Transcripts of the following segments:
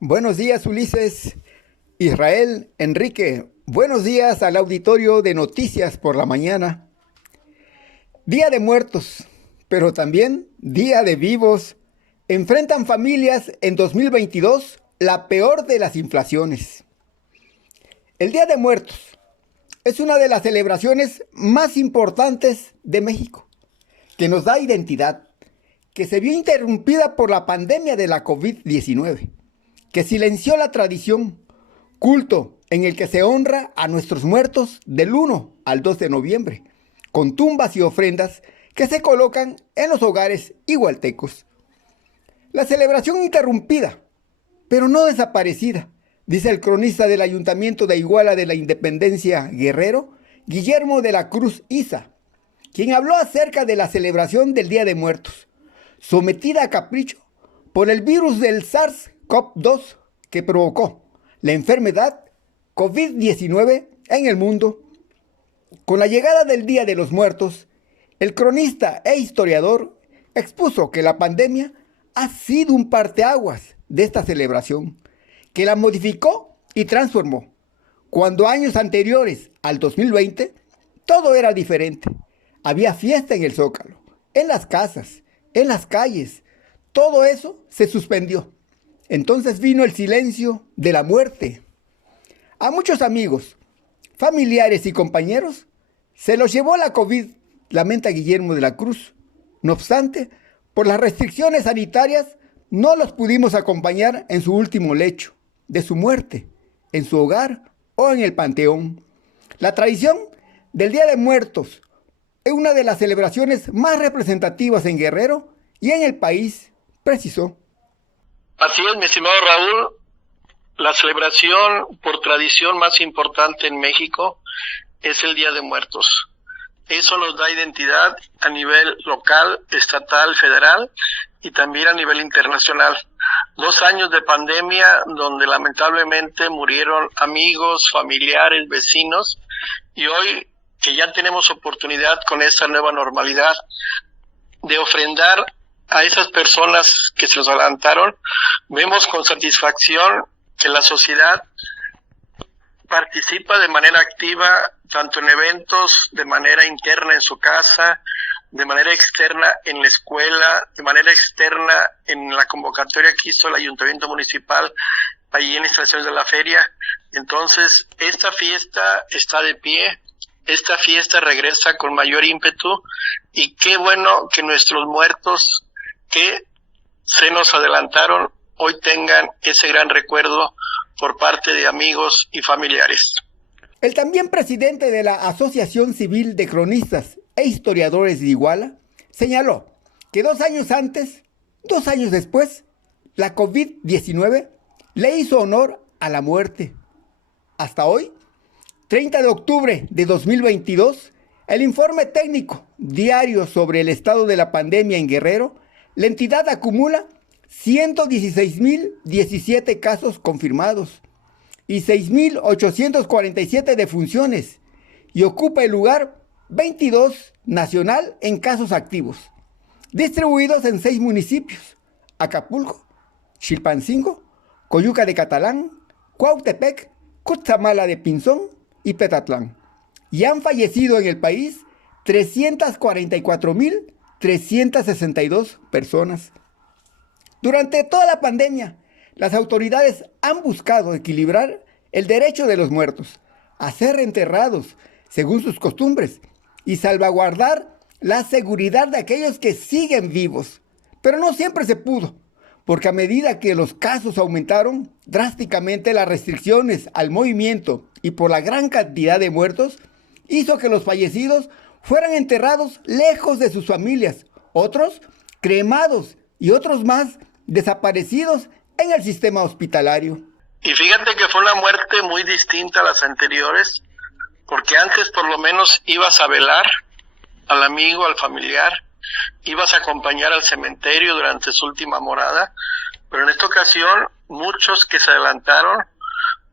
Buenos días, Ulises, Israel, Enrique. Buenos días al auditorio de Noticias por la Mañana. Día de Muertos, pero también Día de Vivos. Enfrentan familias en 2022 la peor de las inflaciones. El Día de Muertos es una de las celebraciones más importantes de México, que nos da identidad, que se vio interrumpida por la pandemia de la COVID-19, que silenció la tradición, culto en el que se honra a nuestros muertos del 1 al 2 de noviembre, con tumbas y ofrendas que se colocan en los hogares igualtecos. La celebración interrumpida, pero no desaparecida, dice el cronista del Ayuntamiento de Iguala de la Independencia Guerrero, Guillermo de la Cruz Isa, quien habló acerca de la celebración del Día de Muertos, sometida a capricho por el virus del SARS-CoV-2 que provocó la enfermedad COVID-19 en el mundo. Con la llegada del Día de los Muertos, el cronista e historiador expuso que la pandemia ha sido un parteaguas de esta celebración, que la modificó y transformó. Cuando años anteriores al 2020, todo era diferente. Había fiesta en el Zócalo, en las casas, en las calles. Todo eso se suspendió. Entonces vino el silencio de la muerte. A muchos amigos, familiares y compañeros se los llevó la COVID, lamenta Guillermo de la Cruz. No obstante, por las restricciones sanitarias, no los pudimos acompañar en su último lecho de su muerte, en su hogar o en el panteón. La tradición del Día de Muertos es una de las celebraciones más representativas en Guerrero y en el país, precisó. Así es, mi estimado Raúl, la celebración por tradición más importante en México es el Día de Muertos. Eso nos da identidad a nivel local, estatal, federal y también a nivel internacional. 2 años de pandemia donde lamentablemente murieron amigos, familiares, vecinos, y hoy que ya tenemos oportunidad con esta nueva normalidad de ofrendar a esas personas que se nos adelantaron, vemos con satisfacción que la sociedad participa de manera activa tanto en eventos de manera interna en su casa, de manera externa en la escuela, de manera externa en la convocatoria que hizo el Ayuntamiento Municipal allí en las instalaciones de la feria. Entonces, esta fiesta está de pie, esta fiesta regresa con mayor ímpetu, y qué bueno que nuestros muertos que se nos adelantaron hoy tengan ese gran recuerdo por parte de amigos y familiares. El también presidente de la Asociación Civil de Cronistas e Historiadores de Iguala señaló que 2 años antes, 2 años después, la COVID-19 le hizo honor a la muerte. Hasta hoy, 30 de octubre de 2022, el informe técnico diario sobre el estado de la pandemia en Guerrero, la entidad acumula 116.017 casos confirmados y 6.847 defunciones, y ocupa el lugar 22 nacional en casos activos, distribuidos en 6 municipios: Acapulco, Chilpancingo, Coyuca de Catalán, Cuautepec, Cutzamala de Pinzón y Petatlán. Y han fallecido en el país 344.362 personas. Durante toda la pandemia, las autoridades han buscado equilibrar el derecho de los muertos a ser enterrados según sus costumbres y salvaguardar la seguridad de aquellos que siguen vivos. Pero no siempre se pudo, porque a medida que los casos aumentaron drásticamente, las restricciones al movimiento y por la gran cantidad de muertos, hizo que los fallecidos fueran enterrados lejos de sus familias, otros cremados y otros más desaparecidos en el sistema hospitalario. Y fíjate que fue una muerte muy distinta a las anteriores, porque antes por lo menos ibas a velar al amigo, al familiar, ibas a acompañar al cementerio durante su última morada, pero en esta ocasión muchos que se adelantaron,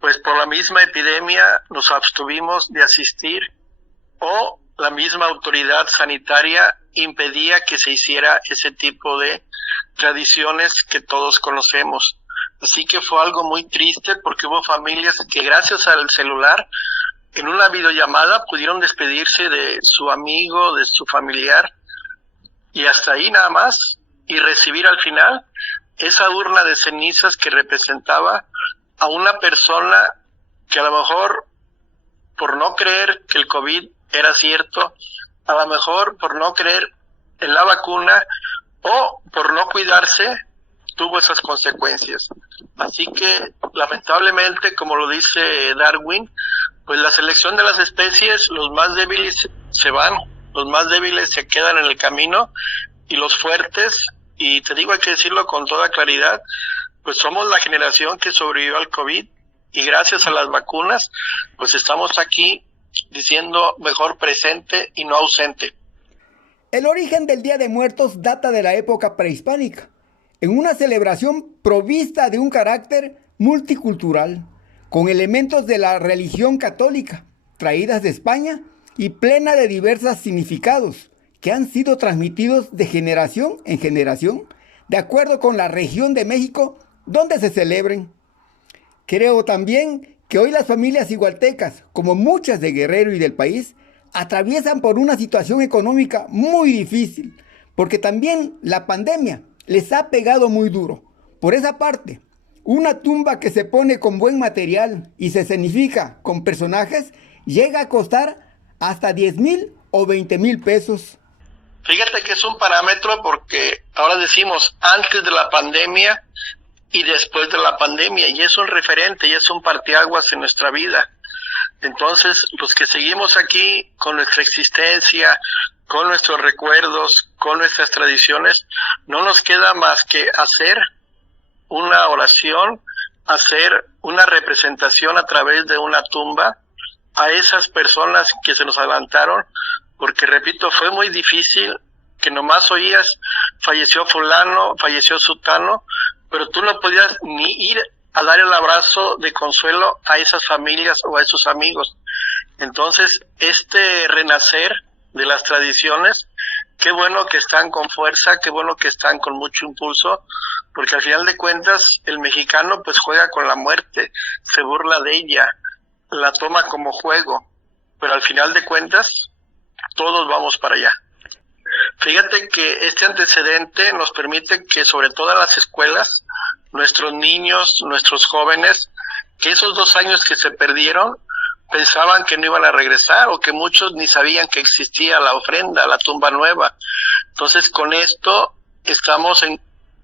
pues por la misma epidemia nos abstuvimos de asistir, o la misma autoridad sanitaria impedía que se hiciera ese tipo de tradiciones que todos conocemos. Así que fue algo muy triste porque hubo familias que gracias al celular, en una videollamada pudieron despedirse de su amigo, de su familiar, y hasta ahí nada más, y recibir al final esa urna de cenizas que representaba a una persona que a lo mejor por no creer que el COVID era cierto, a lo mejor por no creer en la vacuna o por no cuidarse, tuvo esas consecuencias. Así que lamentablemente, como lo dice Darwin, pues la selección de las especies, los más débiles se van, los más débiles se quedan en el camino y los fuertes, y te digo, hay que decirlo con toda claridad, pues somos la generación que sobrevivió al COVID y gracias a las vacunas, pues estamos aquí diciendo mejor presente y no ausente. El origen del Día de Muertos data de la época prehispánica, en una celebración provista de un carácter multicultural, con elementos de la religión católica, traídas de España y plena de diversos significados, que han sido transmitidos de generación en generación, de acuerdo con la región de México donde se celebren. Creo también que hoy las familias igualtecas, como muchas de Guerrero y del país, atraviesan por una situación económica muy difícil, porque también la pandemia les ha pegado muy duro. Por esa parte, una tumba que se pone con buen material y se escenifica con personajes llega a costar hasta 10,000 o 20,000 pesos. Fíjate que es un parámetro porque ahora decimos antes de la pandemia y después de la pandemia, y es un referente, y es un parteaguas en nuestra vida. Entonces, los que seguimos aquí con nuestra existencia, con nuestros recuerdos, con nuestras tradiciones, no nos queda más que hacer una oración, hacer una representación a través de una tumba a esas personas que se nos adelantaron, porque repito, fue muy difícil, que nomás oías, falleció fulano, falleció sutano, pero tú no podías ni ir a dar el abrazo de consuelo a esas familias o a esos amigos. Entonces, este renacer de las tradiciones, qué bueno que están con fuerza, qué bueno que están con mucho impulso, porque al final de cuentas el mexicano pues juega con la muerte, se burla de ella, la toma como juego, pero al final de cuentas todos vamos para allá. Fíjate que este antecedente nos permite que sobre todo en las escuelas, nuestros niños, nuestros jóvenes, que esos 2 años que se perdieron, pensaban que no iban a regresar o que muchos ni sabían que existía la ofrenda, la tumba nueva. Entonces con esto estamos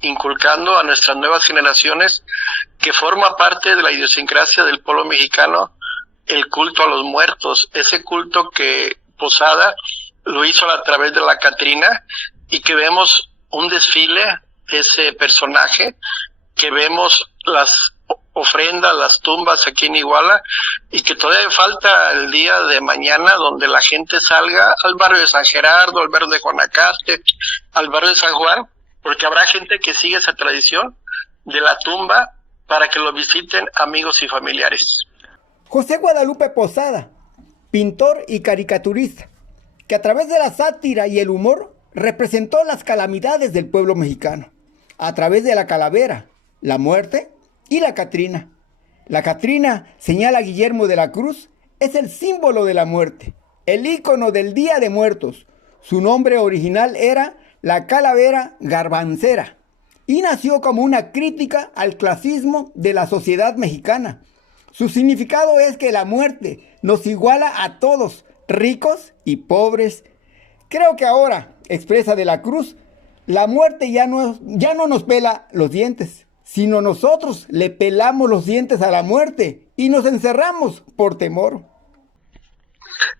inculcando a nuestras nuevas generaciones que forma parte de la idiosincrasia del pueblo mexicano el culto a los muertos, ese culto que Posada lo hizo a través de la Catrina y que vemos un desfile, ese personaje, que vemos las ofrendas, las tumbas aquí en Iguala y que todavía falta el día de mañana donde la gente salga al barrio de San Gerardo, al barrio de Guanacaste, al barrio de San Juan, porque habrá gente que sigue esa tradición de la tumba para que lo visiten amigos y familiares. José Guadalupe Posada, pintor y caricaturista, que a través de la sátira y el humor representó las calamidades del pueblo mexicano, a través de la calavera, la muerte y la Catrina. La Catrina, señala Guillermo de la Cruz, es el símbolo de la muerte, el ícono del Día de Muertos. Su nombre original era la calavera garbancera y nació como una crítica al clasismo de la sociedad mexicana. Su significado es que la muerte nos iguala a todos, ricos y pobres. Creo que ahora, expresa de la Cruz, la muerte ya no nos pela los dientes, sino nosotros le pelamos los dientes a la muerte y nos encerramos por temor.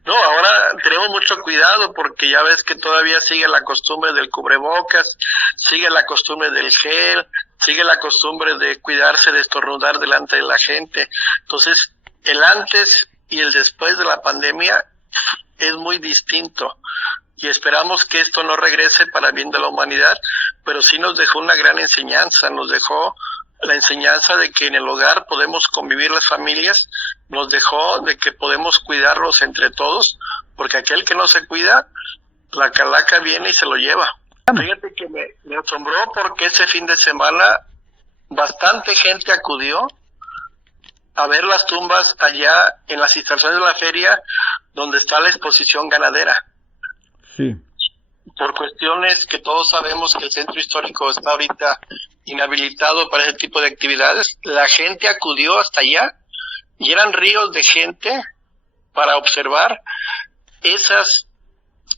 No, ahora tenemos mucho cuidado porque ya ves que todavía sigue la costumbre del cubrebocas, sigue la costumbre del gel, sigue la costumbre de cuidarse de estornudar delante de la gente. Entonces, el antes y el después de la pandemia es muy distinto y esperamos que esto no regrese para bien de la humanidad, pero sí nos dejó una gran enseñanza, nos dejó la enseñanza de que en el hogar podemos convivir las familias, nos dejó de que podemos cuidarlos entre todos, porque aquel que no se cuida, la calaca viene y se lo lleva. Fíjate que me asombró porque ese fin de semana bastante gente acudió a ver las tumbas allá en las instalaciones de la feria donde está la exposición ganadera. Sí. Por cuestiones que todos sabemos que el centro histórico está ahorita inhabilitado para ese tipo de actividades, la gente acudió hasta allá y eran ríos de gente para observar esas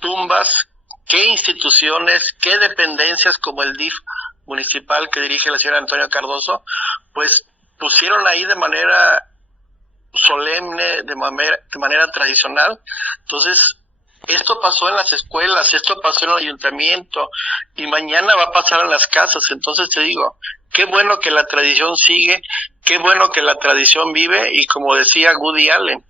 tumbas, qué instituciones, qué dependencias como el DIF municipal que dirige la señora Antonio Cardoso, pues pusieron ahí de manera solemne, de manera tradicional. Entonces, esto pasó en las escuelas, esto pasó en el ayuntamiento y mañana va a pasar en las casas. Entonces te digo, qué bueno que la tradición sigue, qué bueno que la tradición vive y como decía Woody Allen,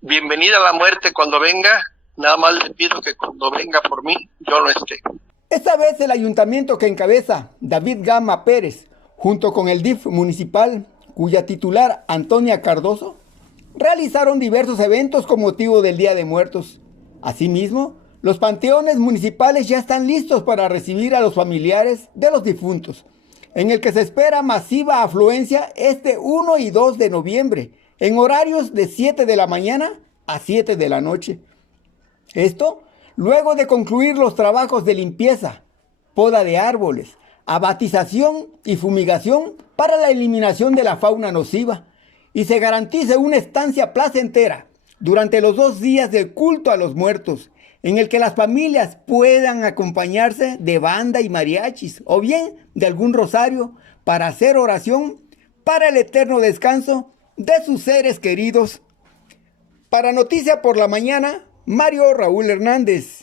bienvenida a la muerte cuando venga, nada más le pido que cuando venga por mí yo no esté. Esta vez el ayuntamiento que encabeza David Gama Pérez, junto con el DIF municipal, cuya titular Antonia Cardoso, realizaron diversos eventos con motivo del Día de Muertos. Asimismo, los panteones municipales ya están listos para recibir a los familiares de los difuntos, en el que se espera masiva afluencia este 1 y 2 de noviembre, en horarios de 7 de la mañana a 7 de la noche. Esto luego de concluir los trabajos de limpieza, poda de árboles, abatización y fumigación para la eliminación de la fauna nociva, y se garantice una estancia placentera durante los 2 días del culto a los muertos, en el que las familias puedan acompañarse de banda y mariachis, o bien de algún rosario, para hacer oración para el eterno descanso de sus seres queridos. Para Noticia por la Mañana, Mario Raúl Hernández.